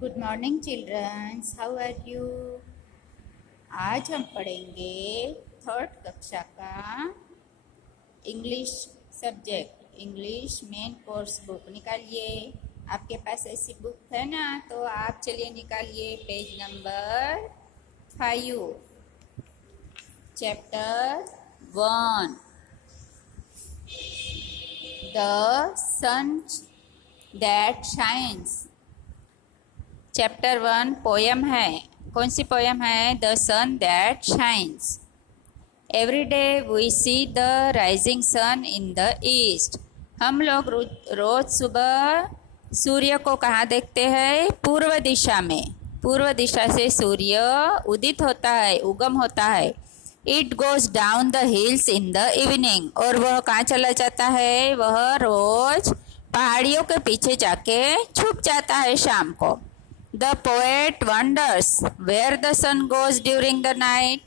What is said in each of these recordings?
Good morning childrens, how are you. आज हम पढ़ेंगे थर्ड कक्षा का English subject, English main course book. निकालिए, आपके पास ऐसी बुक है ना, तो आप चलिए निकालिए page number 5, chapter 1, the sun that shines. Chapter 1 poem है। कौन सी पोयम है? The sun that shines. Every day we see the rising sun in the east. हम लोग रोज सुबह सूर्य को कहाँ देखते हैं? पूर्व दिशा में। पूर्व दिशा से सूर्य उदित होता है, उगम होता है। It goes down the hills in the evening. और वह कहाँ चला जाता है? वह रोज पहाड़ियों के पीछे जाके छुप जाता है शाम को। The poet wonders where the sun goes during the night.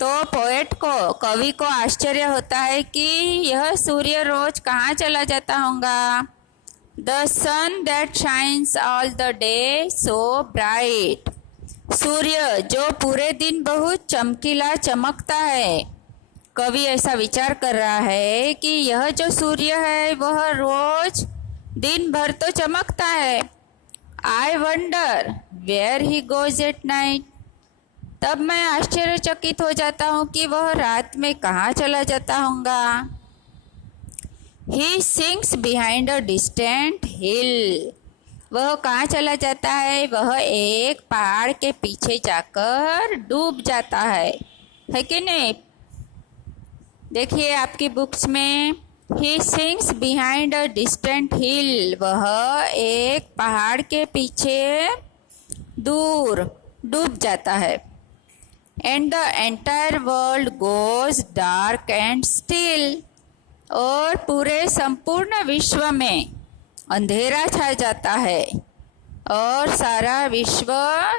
तो पोएट को, कवि को आश्चर्य होता है कि यह सूर्य रोज कहाँ चला जाता होगा। The sun that shines all the day so bright. सूर्य जो पूरे दिन बहुत चमकीला चमकता है। कवि ऐसा विचार कर रहा है कि यह जो सूर्य है वह रोज दिन भर तो चमकता है। I wonder where he goes at night. तब मैं आश्चर्यचकित हो जाता हूँ कि वह रात में कहाँ चला जाता होगा। ही सिंक्स बिहाइंड अ डिस्टेंट हिल। वह कहाँ चला जाता है? वह एक पहाड़ के पीछे जाकर डूब जाता है कि नहीं? देखिए आपकी बुक्स में, ही सिंक्स बिहाइंड अ डिस्टेंट हिल। वह एक पहाड़ के पीछे दूर डूब जाता है। And the entire world goes dark and still. और पूरे संपूर्ण विश्व में अंधेरा छा जाता है और सारा विश्व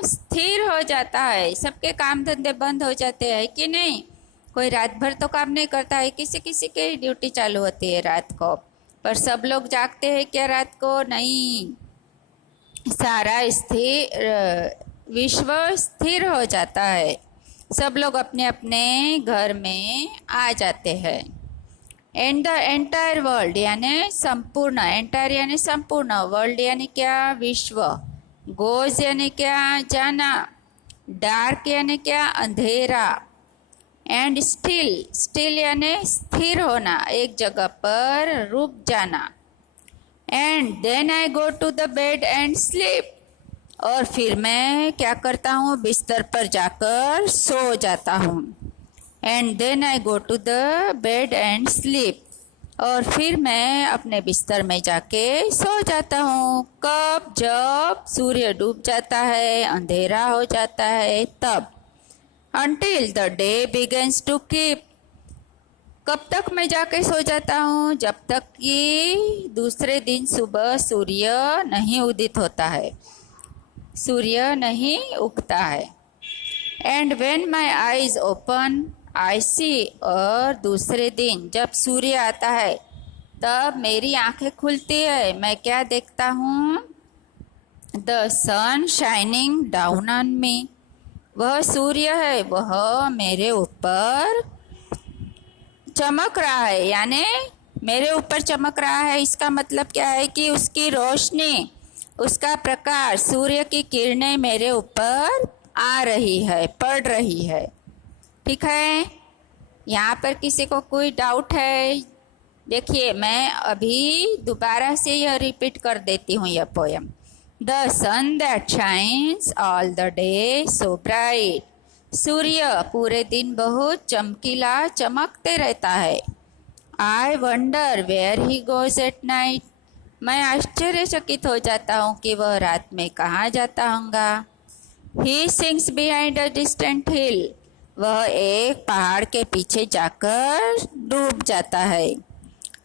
स्थिर हो जाता है। सबके काम धंधे बंद हो जाते हैं कि नहीं? कोई रात भर तो काम नहीं करता है, किसी किसी की ड्यूटी चालू होती है रात को, पर सब लोग जागते हैं क्या रात को? नहीं, सारा विश्व स्थिर हो जाता है। सब लोग अपने अपने घर में आ जाते हैं। एंड द एंटायर वर्ल्ड यानी संपूर्ण, एंटायर यानी संपूर्ण, वर्ल्ड यानी क्या? विश्व। गोज यानी क्या? जाना। डार्क यानी क्या? अंधेरा। एंड स्टिल, स्टिल यानी स्थिर होना, एक जगह पर रुक जाना। And then I go to the bed and sleep. और फिर मैं क्या करता हूँ? बिस्तर पर जाकर सो जाता हूँ। And then I go to the bed and sleep. और फिर मैं अपने बिस्तर में जाके सो जाता हूँ। कब? जब सूर्य डूब जाता है, अंधेरा हो जाता है, तब। Until the day begins to keep। कब तक मैं जाके सो जाता हूँ? जब तक कि दूसरे दिन सुबह सूर्य नहीं उदित होता है, सूर्य नहीं उगता है। And when my eyes open I see. और दूसरे दिन जब सूर्य आता है तब मेरी आंखें खुलती है। मैं क्या देखता हूँ? The sun shining down on me. वह सूर्य है, वह मेरे ऊपर चमक रहा है, यानी मेरे ऊपर चमक रहा है। इसका मतलब क्या है कि उसकी रोशनी, उसका प्रकाश, सूर्य की किरणें मेरे ऊपर आ रही है, पड़ रही है। ठीक है, यहाँ पर किसी को कोई डाउट है? देखिए मैं अभी दोबारा से यह रिपीट कर देती हूँ यह poem. The sun that shines all the day so bright. सूर्य पूरे दिन बहुत चमकीला चमकते रहता है। I wonder where he goes at night. मैं आश्चर्यचकित हो जाता हूँ कि वह रात में कहाँ जाता होगा। ही सिंक्स बिहाइंड अ डिस्टेंट हिल। वह एक पहाड़ के पीछे जाकर डूब जाता है।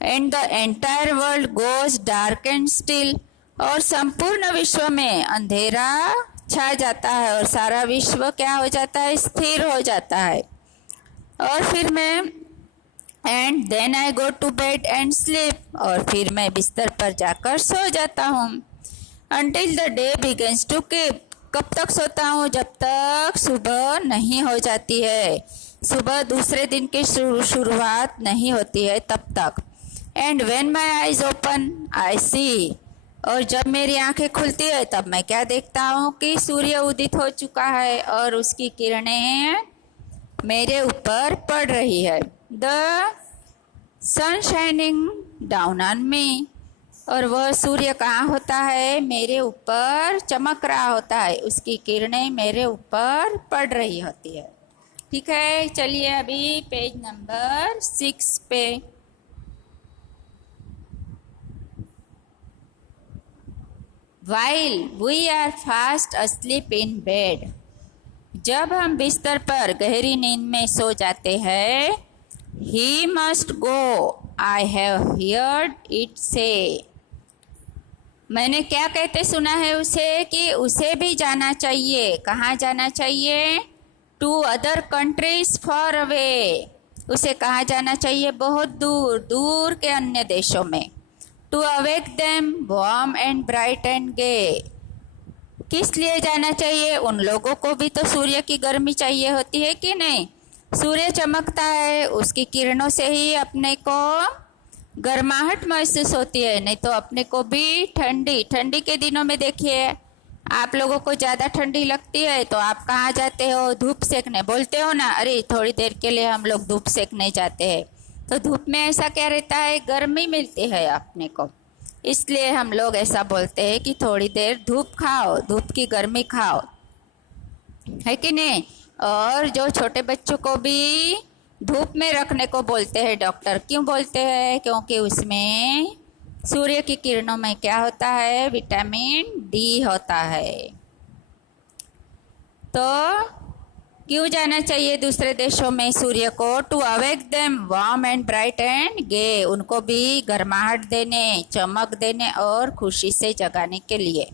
And the entire world goes dark and still. और संपूर्ण विश्व में अंधेरा छा जाता है और सारा विश्व क्या हो जाता है? स्थिर हो जाता है। और फिर मैं and then I go to bed and sleep. और फिर मैं बिस्तर पर जाकर सो जाता हूँ। until the day begins to keep. कब तक सोता हूँ? जब तक सुबह नहीं हो जाती है, सुबह दूसरे दिन की शुरुआत नहीं होती है तब तक. And when my eyes open I see, और जब मेरी आंखें खुलती है तब मैं क्या देखता हूँ कि सूर्य उदित हो चुका है और उसकी किरणें मेरे ऊपर पड़ रही है. The sun shining down on me, और वह सूर्य कहाँ होता है? मेरे ऊपर चमक रहा होता है, उसकी किरणें मेरे ऊपर पड़ रही होती है. ठीक है, चलिए अभी पेज नंबर 6 पे. While we are fast asleep in bed, जब हम बिस्तर पर गहरी नींद में सो जाते हैं, he must go, I have heard it say, मैंने क्या कहते सुना है उसे कि उसे भी जाना चाहिए. कहाँ जाना चाहिए? To other countries far away, उसे कहाँ जाना चाहिए? बहुत दूर, दूर के अन्य देशों में. To awake them warm and bright and gay, किस लिए जाना चाहिए? उन लोगों को भी तो सूर्य की गर्मी चाहिए होती है कि नहीं? सूर्य चमकता है, उसकी किरणों से ही अपने को गर्माहट महसूस होती है, नहीं तो अपने को भी ठंडी के दिनों में देखिए, आप लोगों को ज़्यादा ठंडी लगती है तो आप कहाँ जाते हो? धूप सेकने. बोलते हो ना, अरे थोड़ी देर के लिए हम लोग धूप सेकने जाते हैं. तो धूप में ऐसा क्या रहता है? गर्मी मिलती है अपने को, इसलिए हम लोग ऐसा बोलते हैं कि थोड़ी देर धूप खाओ, धूप की गर्मी खाओ, है कि नहीं? और जो छोटे बच्चों को भी धूप में रखने को बोलते हैं डॉक्टर. क्यों बोलते हैं? क्योंकि उसमें सूर्य की किरणों में क्या होता है? विटामिन डी होता है. तो क्यों जाना चाहिए दूसरे देशों में सूर्य को? To awake them warm and bright and gay, उनको भी गर्माहट देने, चमक देने और खुशी से जगाने के लिए.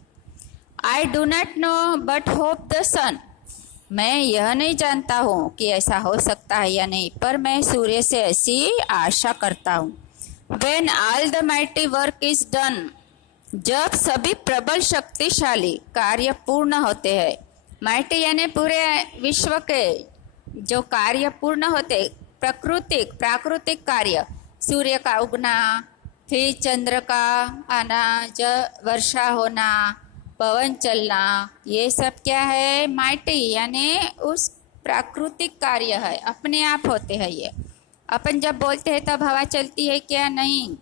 I do not know but hope the sun, मैं यह नहीं जानता हूँ कि ऐसा हो सकता है या नहीं, पर मैं सूर्य से ऐसी आशा करता हूँ. When all the mighty work is done, जब सभी प्रबल शक्तिशाली कार्य पूर्ण होते हैं. माइटी यानी पूरे विश्व के जो कार्य पूर्ण होते, प्राकृतिक कार्य, सूर्य का उगना, फिर चंद्र का आना, वर्षा होना, पवन चलना, ये सब क्या है? माइटी यानी उस प्राकृतिक कार्य है, अपने आप होते हैं ये. अपन जब बोलते हैं तब हवा चलती है क्या? नहीं.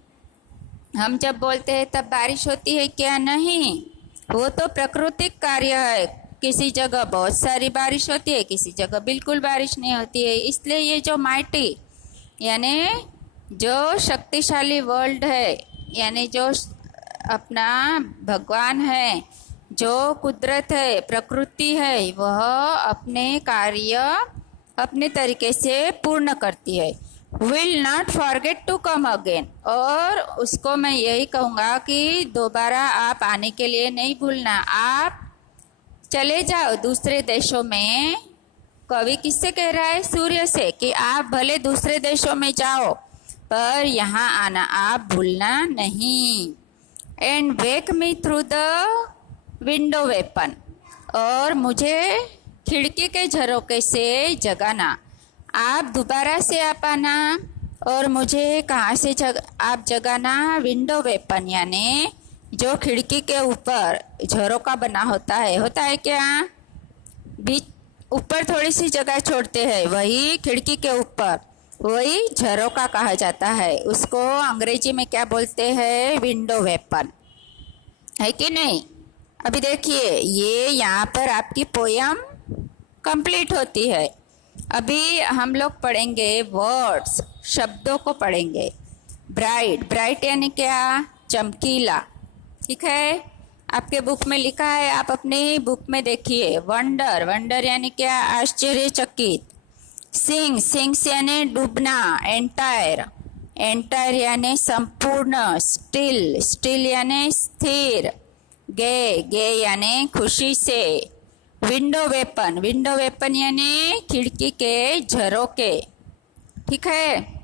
हम जब बोलते हैं तब बारिश होती है क्या? नहीं. वो तो प्राकृतिक कार्य है. किसी जगह बहुत सारी बारिश होती है, किसी जगह बिल्कुल बारिश नहीं होती है. इसलिए ये जो माइटी यानी जो शक्तिशाली वर्ल्ड है, यानी जो अपना भगवान है, जो कुदरत है, प्रकृति है, वह अपने कार्य अपने तरीके से पूर्ण करती है. Will not forget to come again, और उसको मैं यही कहूँगा कि दोबारा आप आने के लिए नहीं भूलना. आप चले जाओ दूसरे देशों में. कवि किससे कह रहा है? सूर्य से, कि आप भले दूसरे देशों में जाओ पर यहाँ आना आप भूलना नहीं. And wake me through the window weapon, और मुझे खिड़की के झरोके से जगाना. आप दोबारा से आप आना और मुझे कहाँ से आप जगाना? विंडो वेपन यानी जो खिड़की के ऊपर झरोका बना होता है क्या? बीच ऊपर थोड़ी सी जगह छोड़ते हैं, वही खिड़की के ऊपर, वही झरोका कहा जाता है. उसको अंग्रेजी में क्या बोलते हैं? विंडो वेपन, है कि नहीं? अभी देखिए, ये यहाँ पर आपकी पोयम कंप्लीट होती है. अभी हम लोग पढ़ेंगे वर्ड्स, शब्दों को पढ़ेंगे. ब्राइट यानी क्या? चमकीला. ठीक है, आपके बुक में लिखा है, आप अपनी बुक में देखिए. वंडर यानी क्या? आश्चर्यचकित. सिंग्स यानी डूबना. एंटायर यानी संपूर्ण. स्टिल यानी स्थिर. गे यानी खुशी से. विंडो वेपन यानी खिड़की के झरोके. ठीक है,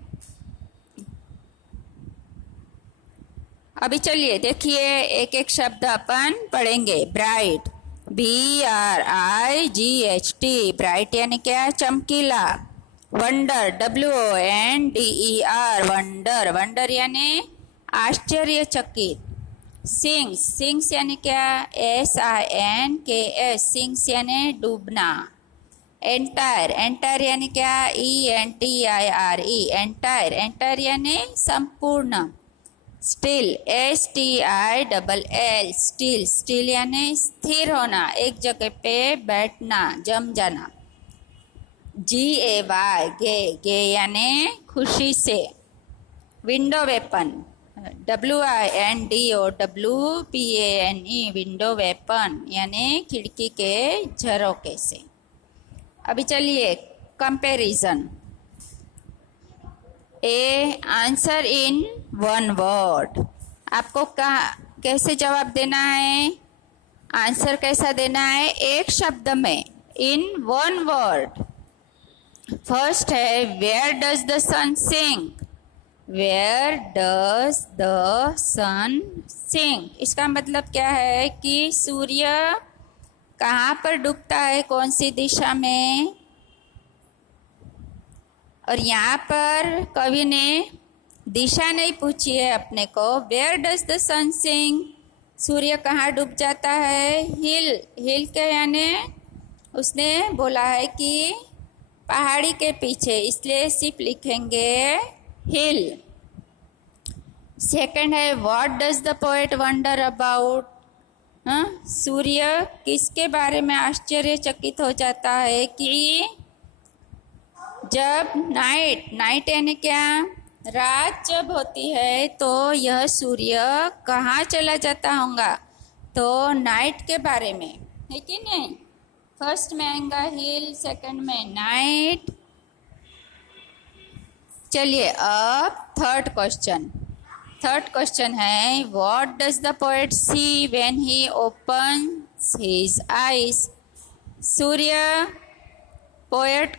अभी चलिए देखिए एक एक शब्द अपन पढ़ेंगे। ब्राइट, BRIGHT, ब्राइट यानी क्या? चमकीला। वंडर, WONDER, वंडर, वंडर यानी आश्चर्यचकित। सिंक्स, सिंक्स यानी क्या? SINKS, सिंक्स यानी डूबना। एंटायर, एंटायर यानी क्या? ENTIRE, एंटायर, एंटायर यानी संपूर्ण। स्टिल, STILL, स्टिल, स्टिल यानी स्थिर होना, एक जगह पे बैठना, जम जाना। GAY, गे, गे यानी खुशी से। Window weapon, WINDOWPANE, window weapon यानी खिड़की के झरोके से। अभी चलिए comparison. Answer in one word, आपको कैसे जवाब देना है? आंसर कैसा देना है? एक शब्द में, इन वन वर्ड। फर्स्ट है where does the sun sink, where does the sun sink, इसका मतलब क्या है कि सूर्य कहाँ पर डूबता है, कौन सी दिशा में। और यहाँ पर कवि ने दिशा नहीं पूछी है अपने को। Where does the sun sink, सूर्य कहाँ डूब जाता है? हिल, हिल के यानी उसने बोला है कि पहाड़ी के पीछे, इसलिए सिर्फ लिखेंगे हिल। सेकंड है what does the poet wonder about, सूर्य किसके बारे में आश्चर्यचकित हो जाता है कि जब नाइट, नाइट यानी क्या? रात जब होती है तो यह सूर्य कहाँ चला जाता होगा, तो नाइट के बारे में है कि नहीं। फर्स्ट में आएगा हिल, सेकंड में नाइट। चलिए अब थर्ड क्वेश्चन। थर्ड क्वेश्चन है what does the poet see when he opens his eyes, Surya, poet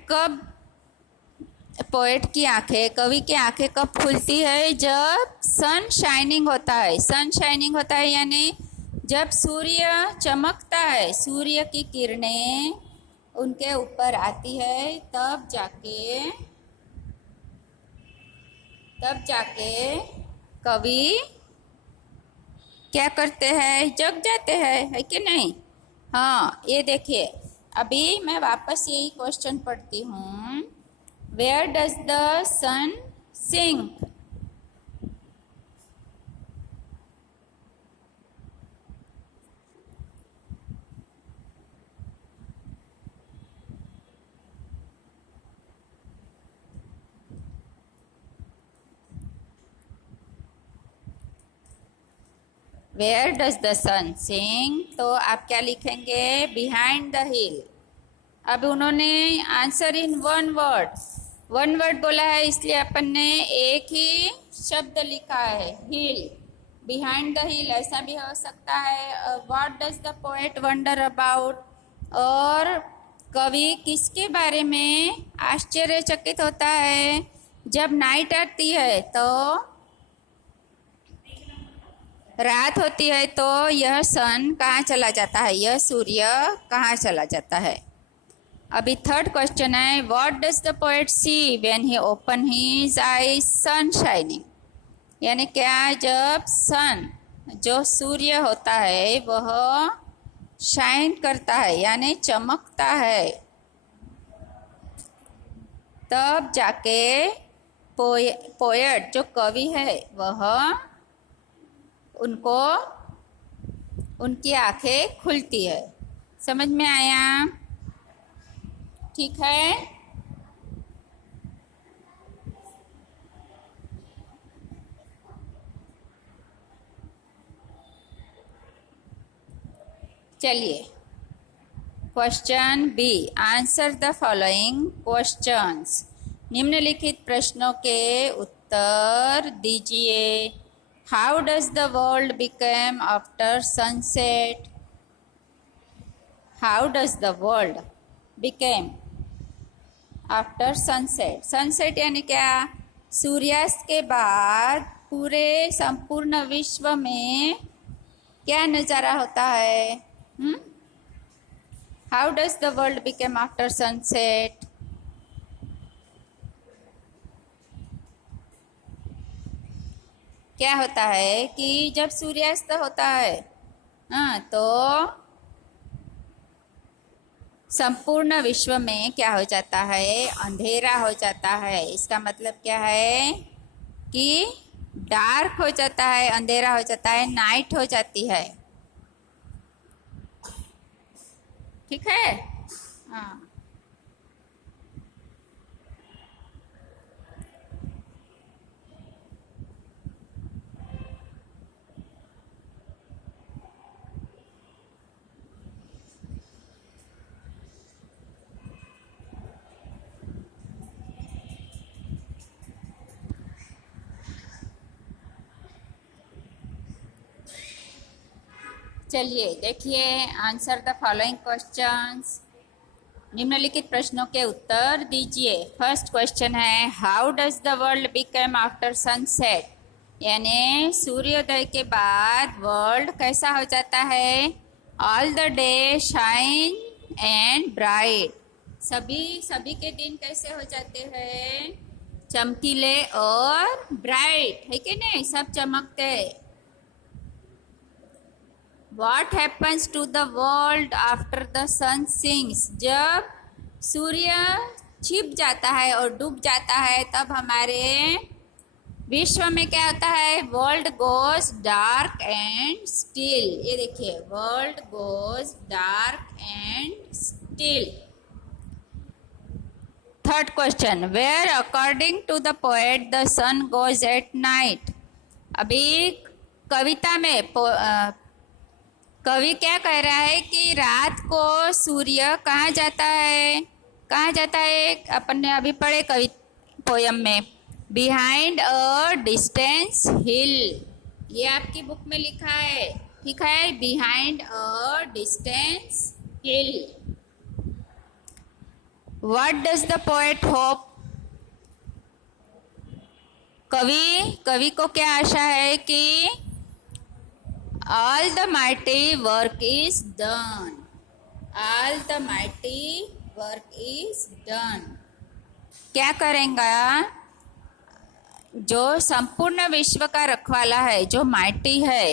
की आंखें, कवि की आंखें कब खुलती है? जब सन शाइनिंग होता है। सन शाइनिंग होता है यानी जब सूर्य चमकता है, सूर्य की किरणें उनके ऊपर आती है, तब जाके कवि क्या करते हैं? जग जाते हैं, है कि नहीं। हाँ, ये देखिए अभी मैं वापस यही क्वेश्चन पढ़ती हूँ। Where does the sun sink, where does the sun sink, तो आप क्या लिखेंगे? Behind the hill. अब उन्होंने आंसर इन वन वर्ड बोला है, इसलिए अपन ने एक ही शब्द लिखा है, हिल। बिहाइंड द हिल ऐसा भी हो सकता है। What does the poet wonder about, और कवि किसके बारे में आश्चर्यचकित होता है? जब नाइट आती है तो रात होती है, तो यह सन कहाँ चला जाता है, यह सूर्य कहाँ चला जाता है। अभी थर्ड क्वेश्चन है what does the poet see when he open his eyes, sun shining यानी क्या? जब सन, जो सूर्य होता है, वह शाइन करता है यानी चमकता है, तब जाके पोएट जो कवि है वह उनको, उनकी आंखें खुलती है। समझ में आया? ठीक है। चलिए question B, answer the following questions, निम्नलिखित प्रश्नों के उत्तर दीजिए। How does the world become after sunset, how does the world become after sunset, sunset यानी क्या? सूर्यास्त के बाद पूरे संपूर्ण विश्व में क्या नज़ारा होता है? How does the world become after sunset? क्या होता है कि जब सूर्यास्त होता है तो संपूर्ण विश्व में क्या हो जाता है? अंधेरा हो जाता है। इसका मतलब क्या है कि डार्क हो जाता है, अंधेरा हो जाता है, नाइट हो जाती है। ठीक है? हाँ। चलिए देखिए, आंसर द फॉलोइंग क्वेश्चंस। निम्नलिखित प्रश्नों के उत्तर दीजिए। फर्स्ट क्वेश्चन है, how does the world become after sunset? यानी सूर्योदय के बाद वर्ल्ड कैसा हो जाता है? All the day shine and bright. सभी के दिन कैसे हो जाते हैं? चमकीले और ब्राइट, है कि नहीं? सब चमकते। What happens to the world after the sun sinks? जब सूर्य छिप जाता है और डूब जाता है तब हमारे विश्व में क्या होता है? World goes dark and still. ये देखिए, world goes dark and still. Third question, where according to the poet the sun goes at night? अभी कविता में कवि क्या कह रहा है कि रात को सूर्य कहाँ जाता है? कहाँ जाता है? अपन ने अभी पढ़े कवि पोयम में, बिहाइंड अ डिस्टेंस हिल। ये आपकी बुक में लिखा है, ठीक है? Behind a distance hill. What does the poet hope? कवि को क्या आशा है कि all the mighty work is done. All the mighty work is done. क्या करेंगा? जो संपूर्ण विश्व का रखवाला है, जो माइटी है,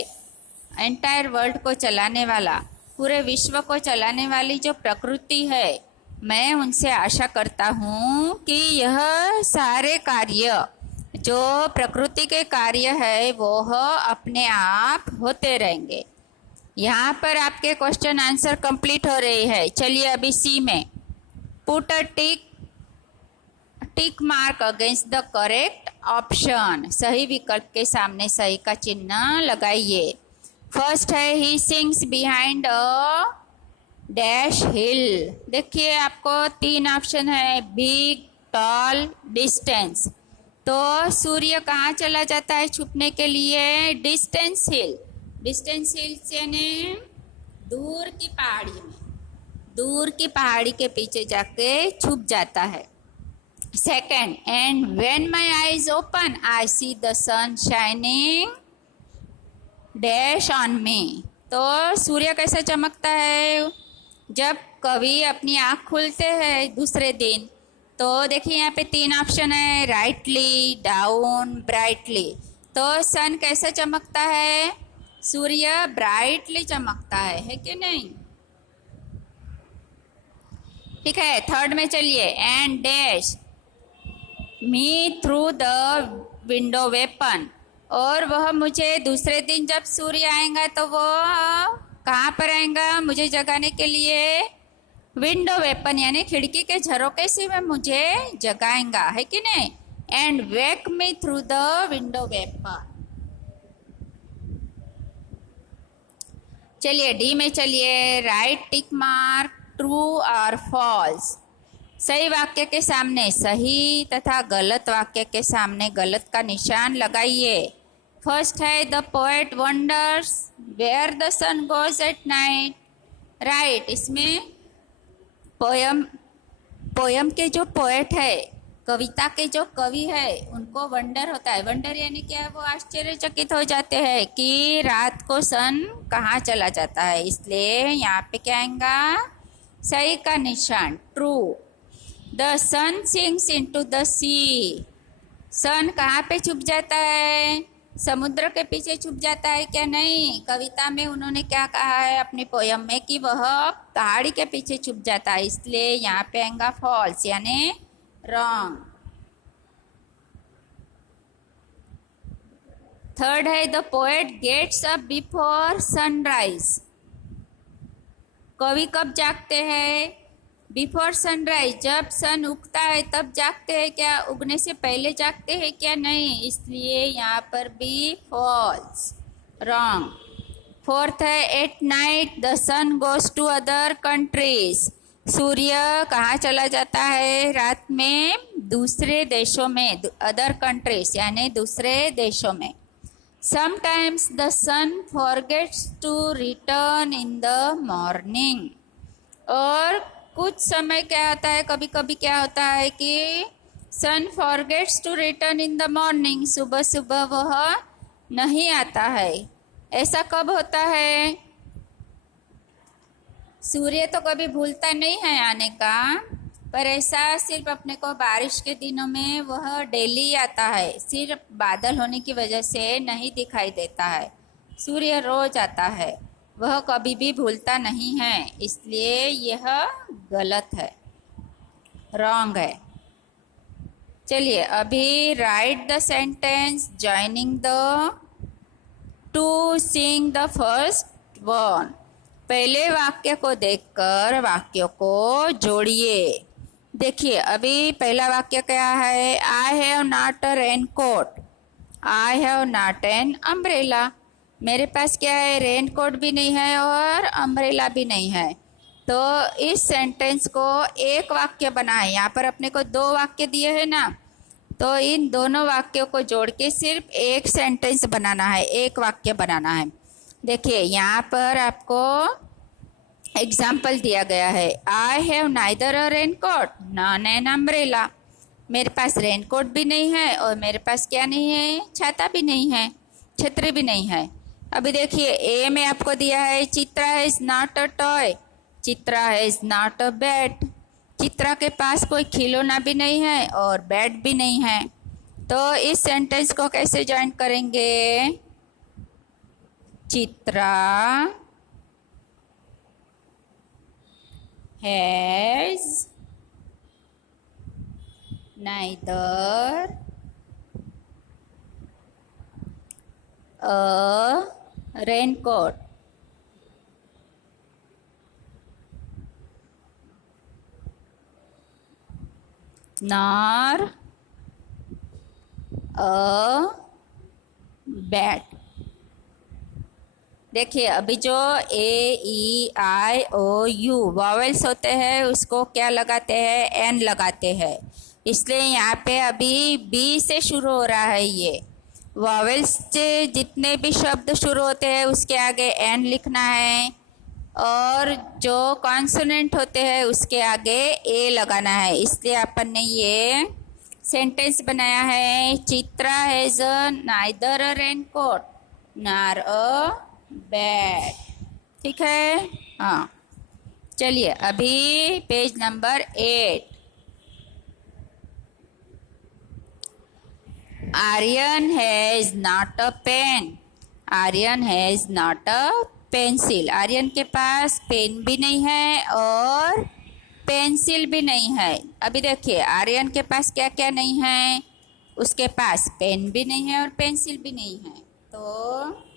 एंटायर वर्ल्ड को चलाने वाला, पूरे विश्व को चलाने वाली जो प्रकृति है, मैं उनसे आशा करता हूँ कि यह सारे कार्य, जो प्रकृति के कार्य है, वो अपने आप होते रहेंगे। यहाँ पर आपके क्वेश्चन आंसर कंप्लीट हो रही है। चलिए अभी सी में, put a tick mark against the correct option. सही विकल्प के सामने सही का चिन्ह लगाइए। फर्स्ट है, he sings behind a dash hill. देखिए आपको 3 ऑप्शन है, बिग, टॉल, डिस्टेंस। तो सूर्य कहाँ चला जाता है छुपने के लिए? डिस्टेंस हिल। डिस्टेंस हिल यानी दूर की पहाड़ी में, दूर की पहाड़ी के पीछे जाके छुप जाता है। Second, and when my eyes open I see the sun shining dash on me. तो सूर्य कैसे चमकता है? जब कभी अपनी आँख खुलते हैं दूसरे दिन, तो देखिए यहाँ पे 3 ऑप्शन है, राइटली, डाउन, ब्राइटली। तो सन कैसे चमकता है? सूर्य ब्राइटली चमकता है कि नहीं? ठीक है। थर्ड में चलिए, and dash me through the window weapon. और वह मुझे दूसरे दिन जब सूर्य आएगा तो वो कहाँ पर आएगा मुझे जगाने के लिए? विंडो वेपन यानी खिड़की के झरोके से वह मुझे जगाएगा, है कि नहीं? And wake me through the window weapon. चलिए डी में चलिए, राइट टिक मार्क ट्रू और फॉल्स। सही वाक्य के सामने सही तथा गलत वाक्य के सामने गलत का निशान लगाइए। फर्स्ट है, the poet wonders where the sun goes at night. Right, इसमें पोयम के जो पोएट है कविता के जो कवि है उनको वंडर होता है। वंडर यानी क्या है, वो आश्चर्यचकित हो जाते हैं कि रात को सन कहाँ चला जाता है। इसलिए यहाँ पे क्या आएगा, सही का निशान, true. The sun sinks into the sea. Sun कहाँ पे छुप जाता है, समुद्र के पीछे छुप जाता है क्या? नहीं, कविता में उन्होंने क्या कहा है अपनी पोयम में कि वह पहाड़ी के पीछे छुप जाता है। इसलिए यहाँ पे आएगा फॉल्स यानी रॉन्ग। थर्ड है the poet gets up before sunrise. कवि कब जागते हैं? बिफोर सनराइज, जब सन उगता है तब जागते हैं क्या? उगने से पहले जागते हैं क्या? नहीं, इसलिए यहाँ पर भी फॉल्स, रॉन्ग। फोर्थ है at night the sun goes to other countries. सूर्य कहाँ चला जाता है रात में? दूसरे देशों में, अदर कंट्रीज यानी दूसरे देशों में। Sometimes the sun forgets to return in the morning. और कुछ समय क्या होता है, कभी कभी क्या होता है कि sun forgets to return in the morning, सुबह सुबह वह नहीं आता है। ऐसा कब होता है? सूर्य तो कभी भूलता नहीं है आने का, पर ऐसा सिर्फ अपने को बारिश के दिनों में वह डेली आता है, सिर्फ बादल होने की वजह से नहीं दिखाई देता है। सूर्य रोज आता है, वह कभी भी भूलता नहीं है, इसलिए यह गलत है, रॉन्ग है। चलिए अभी right the sentence joining the two sing the first one. पहले वाक्य को देखकर वाक्यों को जोड़िए। देखिए अभी पहला वाक्य क्या है, I have not a raincoat, I have not an umbrella. मेरे पास क्या है, रेन कोट भी नहीं है और अम्ब्रेला भी नहीं है। तो इस सेंटेंस को एक वाक्य बनाए। यहाँ पर अपने को दो वाक्य दिए हैं ना, तो इन दोनों वाक्यों को जोड़ के सिर्फ एक सेंटेंस बनाना है, एक वाक्य बनाना है। देखिए यहाँ पर आपको एग्जाम्पल दिया गया है, I have neither a raincoat nor an umbrella. मेरे पास रेन कोट भी नहीं है और मेरे पास क्या नहीं है, छाता भी नहीं है, छतरी भी नहीं है। अभी देखिए ए में आपको दिया है Chitra is not a toy, Chitra is not a bat. Chitra के पास कोई खिलौना भी नहीं है और बैट भी नहीं है। तो इस सेंटेंस को कैसे ज्वाइन करेंगे, Chitra has neither a raincoat nor a bat। देखिए अभी जो ए ई आई ओ यू वॉवेल्स होते हैं उसको क्या लगाते हैं, एन लगाते हैं। इसलिए यहाँ पे अभी बी से शुरू हो रहा है। ये वॉवेल्स से जितने भी शब्द शुरू होते हैं उसके आगे एन लिखना है, और जो कॉन्सोनेंट होते हैं उसके आगे ए लगाना है। इसलिए अपन ने ये सेंटेंस बनाया है, Chitra has neither a raincoat nor a bat. ठीक है, हाँ। चलिए अभी page number 8। Aryan has not a pen, Aryan has not a pencil. Aryan के पास पेन भी नहीं है और पेंसिल भी नहीं है। अभी देखिए आर्यन के पास क्या क्या नहीं है, उसके पास पेन भी नहीं है और पेंसिल भी नहीं है। तो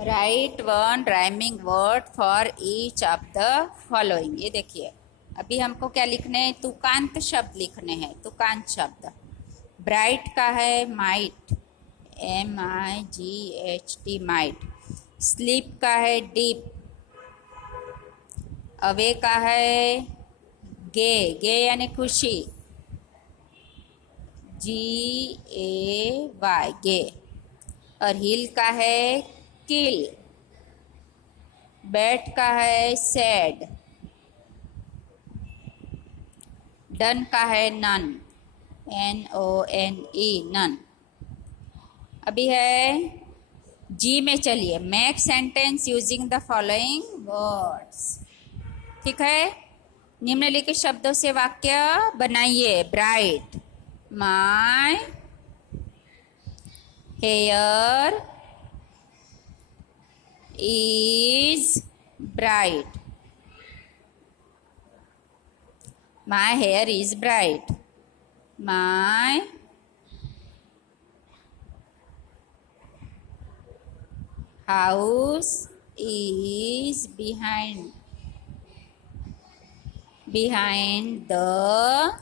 right one rhyming word for each of the following. ये देखिए, अभी हमको क्या लिखने हैं, तुकांत शब्द लिखने हैं। तुकांत शब्द, ब्राइट का है माइट, MIGHT माइट। स्लीप का है डीप। अवे का है गे, गे यानी खुशी, GAY गे। और हिल का है किल। बैट का है सैड। डन का है नन, NONE नन। अभी है जी में, चलिए make sentence using the following words. ठीक है, निम्नलिखित शब्दों से वाक्य बनाइए। Bright, my here is bright, my here is bright. My house is behind the